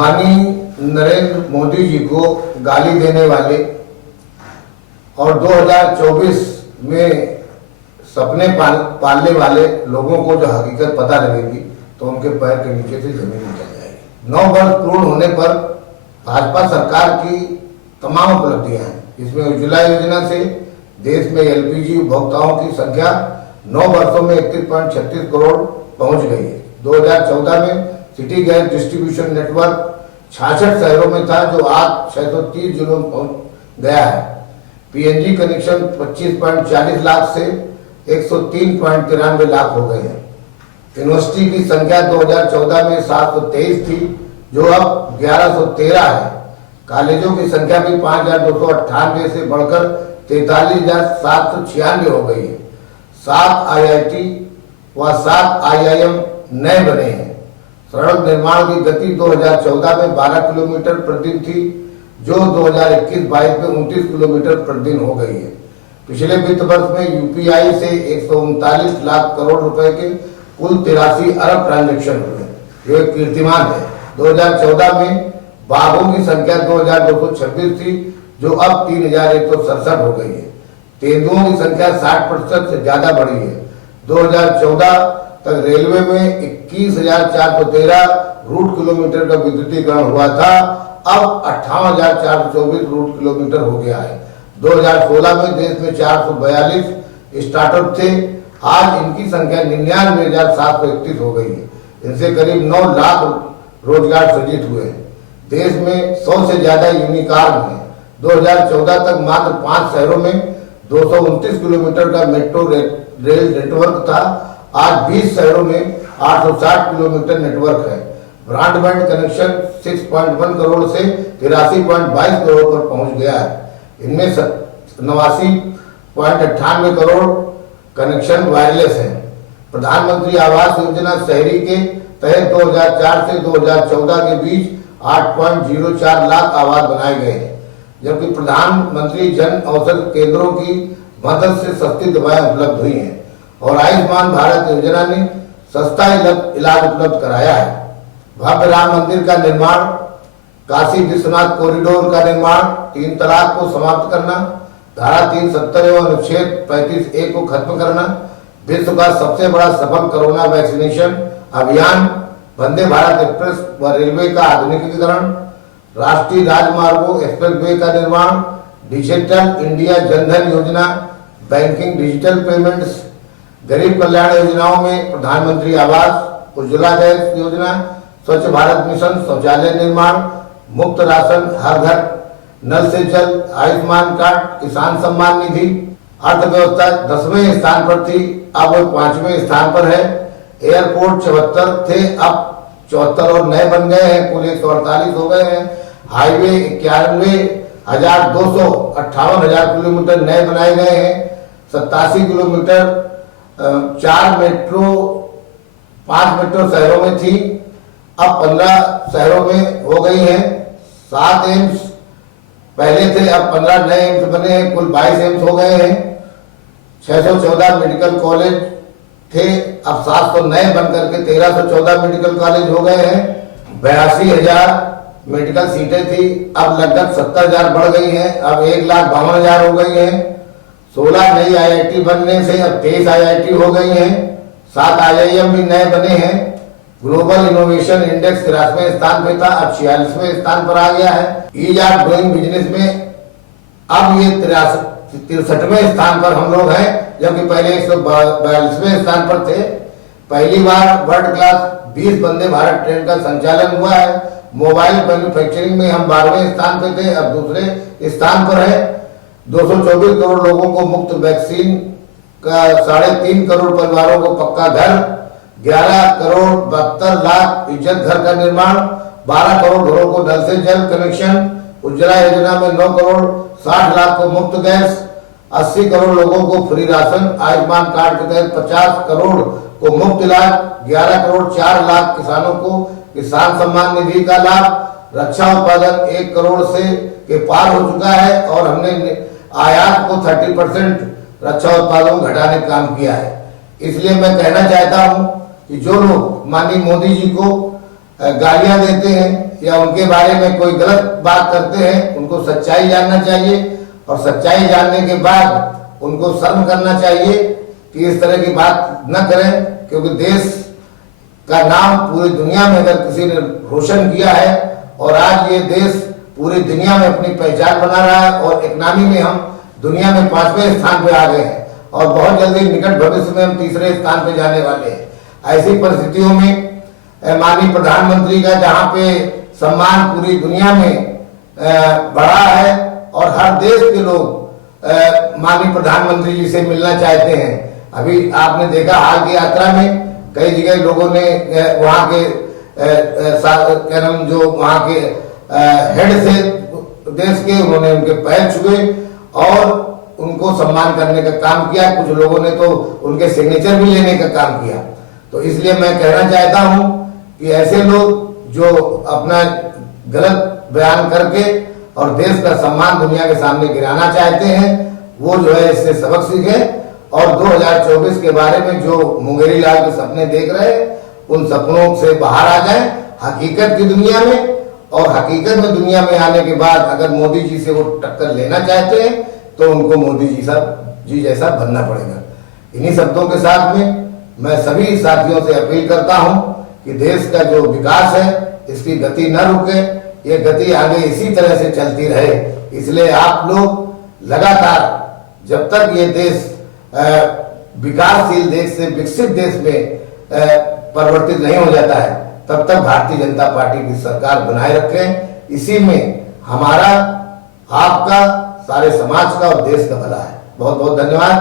माननीय नरेंद्र मोदी जी को गाली देने वाले और 2024 में सपने पालने वाले लोगों को जो हकीकत पता लगेगी तो उनके पैर के नीचे से जमीन निकल जाएगी। 9 वर्ष पूर्ण होने पर भाजपा सरकार की तमाम उपलब्धियां हैं। इसमें उज्ज्वला योजना से देश में एलपीजी उपभोक्ताओं की संख्या 9 वर्षों में 31.36 करोड़ पहुंच गई है। 2014 में सिटी गैस डिस्ट्रीब्यूशन नेटवर्क 66 शहरों में था जो आज 630 जिलों में पहुंच गया है। पीएनजी कनेक्शन 25.40 लाख से 103.93 लाख हो गए हैं। यूनिवर्सिटी की संख्या 2014 में 723 थी जो अब 1113 है। कॉलेजों की संख्या भी 5298 से बढ़कर 43,796 हो गई है। 7 आईआईटी व 7 आईआईएम नए बने हैं। सड़क निर्माण की गति 2014 में 12 किलोमीटर प्रतिदिन थी जो 2021-22 में 29 किलोमीटर प्रतिदिन हो गई है। पिछले वित्त वर्ष में यूपीआई से 139 लाख करोड़ रुपए के कुल 83 अरब ट्रांजैक्शन हुए जो एक कीर्तिमान है। 2014 में बाघों की संख्या 2226 थी जो अब 3167 हो गई है। तेंदुओं की संख्या 60% से ज्यादा बढ़ी है। 2014 तक रेलवे में 21,413 रूट किलोमीटर का विद्युतीकरण हुआ था, अब 58,424 रूट किलोमीटर हो गया है। 2016 में देश में 442 स्टार्टअप थे, आज इनकी संख्या 99,731 हो गई है। इनसे करीब 9 लाख रोजगार सृजित हुए हैं। देश में 100 से ज्यादा यूनिकॉर्न हैं। 2014 तक मात्र 5 शहरों में 229 किलोमीटर का मेट्रो रेल नेटवर्क था, आज 20 शहरों में 860 किलोमीटर नेटवर्क है। ब्रॉडबैंड कनेक्शन 6.1 करोड़ से 83.22 करोड़ पर पहुंच गया है। इनमें 89.98 करोड़ कनेक्शन वायरलेस है। प्रधानमंत्री आवास योजना शहरी के तहत 2004 से 2014 के बीच 8.04 लाख आवास बनाए गए हैं, जबकि प्रधानमंत्री जन औषधि केंद्रों की मदद से सस्ती दवाएं उपलब्ध हुई हैं और आयुष्मान भारत योजना ने सस्ता इलाज उपलब्ध कराया है। भव्य राम मंदिर का निर्माण, काशी विश्वनाथ कॉरिडोर का निर्माण, 3 तलाक को समाप्त करना, धारा 370 एवं अनुच्छेद 35A को खत्म करना, विश्व का सबसे बड़ा सफल कोरोना वैक्सीनेशन अभियान, वंदे भारत एक्सप्रेस व रेलवे का आधुनिकीकरण, राष्ट्रीय राजमार्गों एक्सप्रेसवे का निर्माण, डिजिटल इंडिया जनधन योजना, बैंकिंग डिजिटल पेमेंट्स, गरीब कल्याण योजनाओं में प्रधानमंत्री आवास, उज्ज्वला गैस योजना, स्वच्छ भारत मिशन, शौचालय निर्माण, मुफ्त राशन, हर घर नल से जल, आयुष्मान कार्ड, किसान सम्मान निधि। अर्थव्यवस्था 10वें स्थान पर थी, अब 5वें स्थान पर है। एयरपोर्ट 74 थे, अब 74 और नए बन गए हैं, कुल 148 हो गए हैं। हाईवे 91,200 58,000 किलोमीटर नए बनाए गए हैं। 87 किलोमीटर 5 मेट्रो शहरों में थी, अब 15 शहरों में हो गई हैं। 7 एम्स पहले थे, अब 15 नए एम्स बने हैं, कुल 22 एम्स हो गए हैं। 614 मेडिकल कॉलेज थे, अब 700 नए बनकर के 1314 मेडिकल कॉलेज हो गए हैं। 82,000 मेडिकल सीटें थी, अब लगभग 70,000 बढ़ गई हैं, अब 1,52,000 हो गई हैं। 16 नई आईआईटी बनने से अब 23 आईआईटी हो गई हैं। 7 आईआईएम भी नए बने हैं। ग्लोबल इनोवेशन इंडेक्स 83वें स्थान पे था, अब 46वें स्थान पर आ गया है। ईज ऑफ डूइंग बिजनेस में अब ये 63वें स्थान पर हम लोग हैं, जबकि पहले 142वें स्थान पर थे। पहली बार world class 20 Vande Bharat train का संचालन हुआ है। मोबाइल मैन्युफैक्चरिंग में हम 12वें स्थान पे थे, अब दूसरे स्थान पर है। 224 करोड़ लोगों को मुफ्त वैक्सीन का, 3.5 करोड़ परिवारों को पक्का घर, 11 करोड़ 72 लाख इज्जत घर का निर्माण, 12 करोड़ घरों को नल से जल कनेक्शन, उज्ज्वला योजना में 9 करोड़ 60 लाख को मुफ्त गैस, 80 करोड़ लोगों को फ्री राशन, आयुष्मान कार्ड के तहत 50 करोड़ को मुफ्त इलाज, 11 करोड़ 4 लाख किसानों को किसान सम्मान निधि का लाभ, रक्षा उत्पादन 1 करोड़ से के पार हो चुका है और हमने आयात को 30% रक्षा उत्पादों को घटाने का काम किया है। इसलिए मैं कहना चाहता हूं कि जो लोग माननीय मोदी जी को गालियां देते हैं या उनके बारे में कोई गलत बात करते हैं, उनको सच्चाई जानना चाहिए और सच्चाई जानने के बाद उनको शर्म करना चाहिए कि इस तरह की बात न करें, क्योंकि देश का नाम पूरी दुनिया में अगर किसी ने रोशन किया है और आज ये देश पूरी दुनिया में अपनी पहचान बना रहा है और इकोनॉमी में हम दुनिया में 5वें स्थान पे आ गए हैं और बहुत जल्दी निकट भविष्य में हम 3रे स्थान पे जाने वाले हैं। ऐसी परिस्थितियों में माननीय प्रधानमंत्री का जहाँ पे सम्मान पूरी दुनिया में बढ़ा है और हर देश के लोग माननीय प्रधानमंत्री जी से मिलना चाहते हैं। अभी आपने देखा हाल की यात्रा में कई जगह लोगों ने वहाँ के क्या नाम जो वहाँ के हेड से देश के, उन्होंने उनके पैर छुए और उनको सम्मान करने का काम किया। कुछ लोगों ने तो उनके सिग्नेचर भी लेने का काम किया। तो इसलिए मैं कहना चाहता हूं कि ऐसे लोग जो अपना गलत बयान करके और देश का सम्मान दुनिया के सामने गिराना चाहते हैं, वो जो है इससे सबक सीखें और 2024 के बारे में जो मुंगेरी लाल के सपने देख रहे हैं उन सपनों से बाहर आ जाएं हकीकत की दुनिया में। और हकीकत में दुनिया में आने के बाद अगर मोदी जी से वो टक्कर लेना चाहते हैं तो उनको मोदी जी जैसा बनना पड़ेगा। इन्हीं शब्दों के साथ में मैं सभी साथियों से अपील करता हूं कि देश का जो विकास है इसकी गति न रुके, ये गति आगे इसी तरह से चलती रहे। इसलिए आप लोग लगातार जब तक ये देश विकासशील देश से विकसित देश में परिवर्तित नहीं हो जाता है तब तक भारतीय जनता पार्टी की सरकार बनाए रखें। इसी में हमारा, आपका, सारे समाज का और देश का भला है। बहुत बहुत धन्यवाद।